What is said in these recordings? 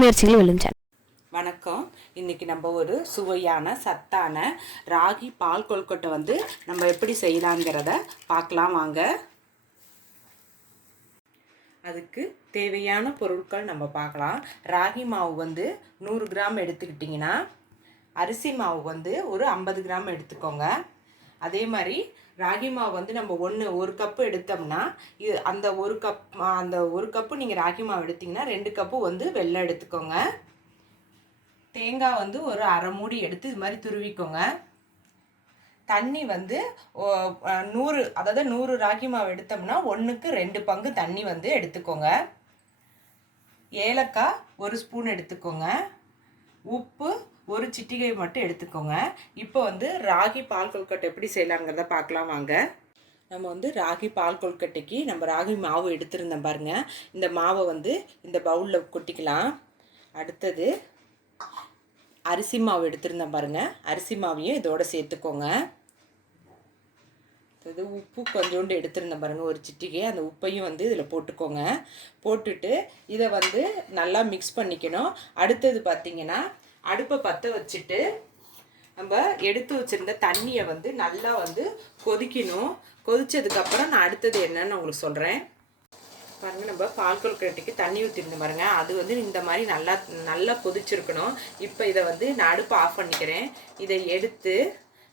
முயற்சிகள் வெல்லும் வணக்கம். இன்னைக்கு நம்ம ஒரு சுவையான சத்தான ராகி பால் கொல்கொட்டை வந்து நம்ம எப்படி செய்யலாங்கிறத பார்க்கலாம் வாங்க. அதுக்கு தேவையான பொருட்கள் நம்ம பார்க்கலாம். ராகி மாவு வந்து நூறு கிராம் எடுத்துக்கிட்டிங்கன்னா அரிசி மாவு வந்து ஒரு ஐம்பது கிராம் எடுத்துக்கோங்க. அதே மாதிரி ராகி மாவு வந்து நம்ம ஒன்று ஒரு கப்பு எடுத்தோம்னா இது அந்த ஒரு கப் அந்த ஒரு கப்பு நீங்கள் ராகி மாவு எடுத்திங்கன்னா ரெண்டு கப்பு வந்து வெள்ளை எடுத்துக்கோங்க. தேங்காய் வந்து ஒரு அரை மூடி எடுத்து இது மாதிரி துருவிக்கோங்க. தண்ணி வந்து நூறு அதாவது நூறு ராகி மாவு எடுத்தோம்னா ஒன்றுக்கு ரெண்டு பங்கு தண்ணி வந்து எடுத்துக்கோங்க. ஏலக்காய் ஒரு ஸ்பூன் எடுத்துக்கோங்க. உப்பு ஒரு சிட்டிகை மட்டும் எடுத்துக்கோங்க. இப்போ வந்து ராகி பால் கொழுக்கட்டை எப்படி செய்யலாங்கிறத பார்க்கலாம் வாங்க. நம்ம வந்து ராகி பால் கொழுக்கட்டைக்கு நம்ம ராகி மாவு எடுத்திருந்தோம் பாருங்க. இந்த மாவை வந்து இந்த பவுலில் கொட்டிக்கலாம். அடுத்தது அரிசி மாவு எடுத்திருந்தோம் பாருங்க. அரிசி மாவையும் இதோட சேர்த்துக்கோங்க. இது உப்பு கொஞ்சோண்டு எடுத்திருந்தேன் பாருங்க. ஒரு சிட்டிகை. அந்த உப்பையும் வந்து இதில் போட்டுக்கோங்க. போட்டுட்டு இதை வந்து நல்லா மிக்ஸ் பண்ணிக்கணும். அடுத்தது பார்த்தீங்கன்னா அடுப்பை பற்ற வச்சுட்டு நம்ம எடுத்து வச்சிருந்த தண்ணியை வந்து நல்லா வந்து கொதிக்கணும். கொதிச்சதுக்கப்புறம் நான் அடுத்தது என்னன்னு உங்களுக்கு சொல்கிறேன் பாருங்கள் நம்ம பால் கொழுக்கட்டைக்கு தண்ணி ஊற்றிருந்தோம் பாருங்க. அது வந்து இந்த மாதிரி நல்லா நல்லா கொதிச்சிருக்கணும். இப்போ இதை வந்து நான் அடுப்பு ஆஃப் பண்ணிக்கிறேன். இதை எடுத்து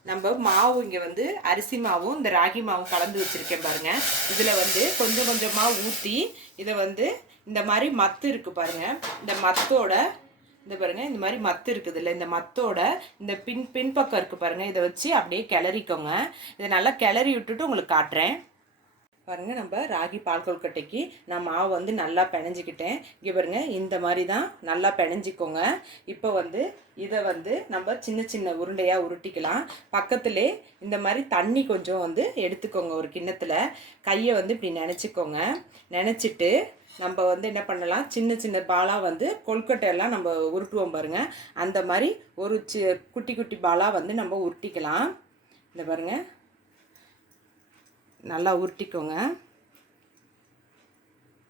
நம்ம மாவு இங்கே வந்து அரிசி மாவும் இந்த ராகி மாவும் கலந்து வச்சுருக்கேன் பாருங்கள் இதில் வந்து கொஞ்சம் கொஞ்சமாக ஊற்றி இதை வந்து இந்த மாதிரி மத்து இருக்குது பாருங்க. இந்த மத்தோட இந்த பாருங்க இந்த மாதிரி மத்து இருக்குது இல்லை இந்த மத்தோட இந்த பின் பின்பக்கம் இருக்குது பாருங்க இதை வச்சு அப்படியே கிளறிக்கோங்க. இதை நல்லா கிளறி விட்டுட்டு உங்களுக்கு காட்டுறேன். பாருங்க நம்ம ராகி பால் கொழுக்கட்டைக்கு நான் மாவு வந்து நல்லா பிணைஞ்சிக்கிட்டேன். இங்கே பாருங்க இந்த மாதிரி தான் நல்லா பிணைஞ்சிக்கோங்க. இப்போ வந்து இதை வந்து நம்ம சின்ன சின்ன உருண்டையாக உருட்டிக்கலாம். பக்கத்திலே இந்த மாதிரி தண்ணி கொஞ்சம் வந்து எடுத்துக்கோங்க ஒரு கிண்ணத்தில். கையை வந்து இப்படி நினச்சிக்கோங்க. நினச்சிட்டு நம்ம வந்து என்ன பண்ணலாம்? சின்ன சின்ன பாலாக வந்து கொல்கட்டையெல்லாம் நம்ம உருட்டுவோம் பாருங்கள் அந்த மாதிரி ஒரு சி குட்டி குட்டி பாலாக வந்து நம்ம உருட்டிக்கலாம். இந்த பாருங்க. நல்லா உருட்டிக்கோங்க.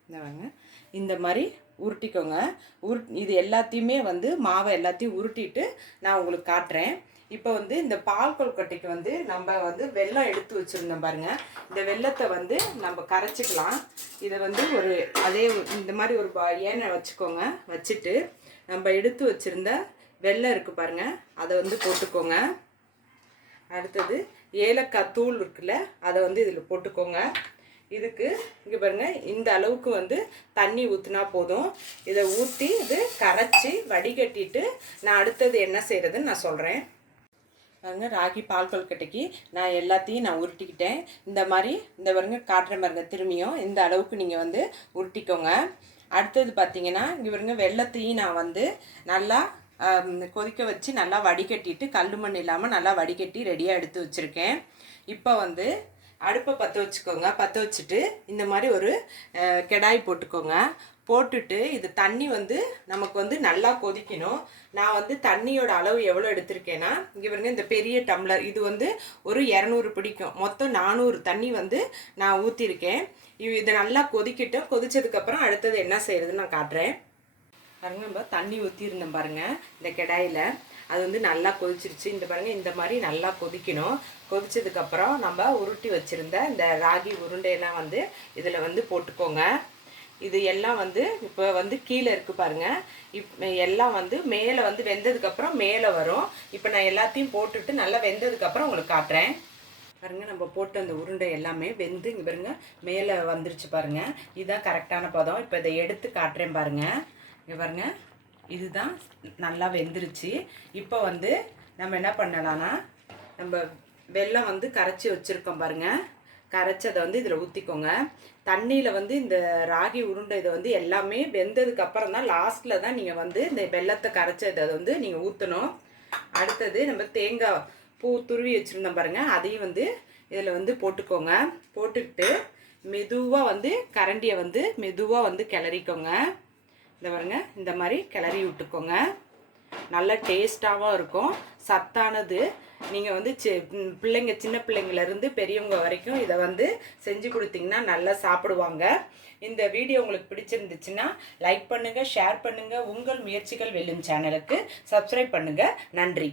இந்த வாங்க இந்த மாதிரி உருட்டிக்கோங்க. உரு இது எல்லாத்தையுமே வந்து மாவை எல்லாத்தையும் உருட்டிட்டு நான் உங்களுக்கு காட்டுறேன். இப்போ வந்து இந்த பால் கொழுக்கட்டைக்கு வந்து நம்ம வந்து வெல்லம் எடுத்து வச்சுருந்தோம் பாருங்க. இந்த வெல்லத்தை வந்து நம்ம கரைச்சிக்கலாம். இதை வந்து ஒரு அதே இந்த மாதிரி ஒரு ஏனை வச்சுக்கோங்க. வச்சுட்டு நம்ம எடுத்து வச்சுருந்த வெல்லம் இருக்குது பாருங்க. அதை வந்து போட்டுக்கோங்க. அடுத்தது ஏலக்காய் தூள் இருக்குல்ல அதை வந்து இதில் போட்டுக்கோங்க. இதுக்கு இங்கே பாருங்க இந்த அளவுக்கு வந்து தண்ணி ஊற்றினா போதும். இதை ஊற்றி இது கரைச்சி வடிகட்டிட்டு நான் அடுத்தது என்ன செய்கிறதுன்னு நான் சொல்கிறேன் பாருங்க ராகி பால் கொழுக்கட்டைக்கு நான் எல்லாத்தையும் நான் உருட்டிக்கிட்டேன். இந்த மாதிரி இந்த பாருங்க காட்டுற பாருங்க திரும்பியும் இந்த அளவுக்கு நீங்கள் வந்து உருட்டிக்கோங்க. அடுத்தது பார்த்தீங்கன்னா இங்கே பாருங்க வெள்ளத்தையும் நான் வந்து நல்லா கொதிக்க வச்சு நல்லா வடிகட்டிட்டு கல் மண் இல்லாமல் நல்லா வடிகட்டி ரெடியாக எடுத்து வச்சுருக்கேன். இப்போ வந்து அடுப்பை பற்ற வச்சுக்கோங்க. பற்ற வச்சுட்டு இந்த மாதிரி ஒரு கெடாய் போட்டுக்கோங்க. போட்டுட்டு இது தண்ணி வந்து நமக்கு வந்து நல்லா கொதிக்கணும். நான் வந்து தண்ணியோட அளவு எவ்வளோ எடுத்திருக்கேன்னா இங்கே பாருங்க இந்த பெரிய டம்ளர். இது வந்து ஒரு இரநூறு பிடிக்கும். மொத்தம் நானூறு தண்ணி வந்து நான் ஊற்றிருக்கேன் இது நல்லா கொதிக்கட்டும். கொதிச்சதுக்கப்புறம் அடுத்தது என்ன செய்யறதுன்னு நான் காட்டுறேன். பாருங்க நம்ம தண்ணி ஊற்றிருந்தேன் பாருங்கள் இந்த கெடாயில். அது வந்து நல்லா கொதிச்சிருச்சு. இந்த பாருங்கள் இந்த மாதிரி நல்லா கொதிக்கணும். கொதிச்சதுக்கப்புறம் நம்ம உருட்டி வச்சுருந்த இந்த ராகி உருண்டையெல்லாம் வந்து இதில் வந்து போட்டுக்கோங்க. இது எல்லாம் வந்து இப்போ வந்து கீழே இருக்குது பாருங்கள் இப் எல்லாம் வந்து மேலே வந்து வெந்ததுக்கப்புறம் மேலே வரும். இப்போ நான் எல்லாத்தையும் போட்டுட்டு நல்லா வெந்ததுக்கப்புறம் உங்களுக்கு காட்டுறேன். பாருங்க நம்ம போட்ட அந்த உருண்டை எல்லாமே வெந்து இங்கே பாருங்க மேலே வந்துருச்சு பாருங்க. இதுதான் கரெக்டான பதம். இப்போ இதை எடுத்து காட்டுறேன் பாருங்க. இங்கே பாருங்கள் இதுதான் நல்லா வெந்துருச்சு. இப்போ வந்து நம்ம என்ன பண்ணலாம்னா நம்ம வெல்லம் வந்து கரைச்சி வச்சுருக்கோம் பாருங்க. கரைச்சதை வந்து இதில் ஊற்றிக்கோங்க தண்ணியில் வந்து இந்த ராகி உருண்டை இதை வந்து எல்லாமே வெந்ததுக்கு அப்புறம் தான் லாஸ்ட்டில் தான் நீங்கள் வந்து இந்த வெல்லத்தை கரைச்சதை வந்து நீங்கள் ஊற்றணும் அடுத்தது நம்ம தேங்காய் பூ துருவி வச்சுருந்தோம் பாருங்க. அதையும் வந்து இதில் வந்து போட்டுக்கோங்க. போட்டுக்கிட்டு மெதுவாக வந்து கரண்டியை வந்து மெதுவாக வந்து கிளறிக்கோங்க. இந்த பாருங்க இந்த மாதிரி கிளறி விட்டுக்கோங்க. நல்ல டேஸ்ட்டாகவும் இருக்கும். சத்தானது. நீங்கள் வந்து சி பிள்ளைங்க சின்ன பிள்ளைங்கள்லேருந்து பெரியவங்க வரைக்கும் இதை வந்து செஞ்சு கொடுத்தீங்கன்னா நல்லா சாப்பிடுவாங்க. இந்த வீடியோ உங்களுக்கு பிடிச்சிருந்துச்சுன்னா லைக் பண்ணுங்கள் ஷேர் பண்ணுங்கள் உங்கள் முயற்சிகள் வெல்லும் சேனலுக்கு சப்ஸ்கிரைப் பண்ணுங்கள் நன்றி.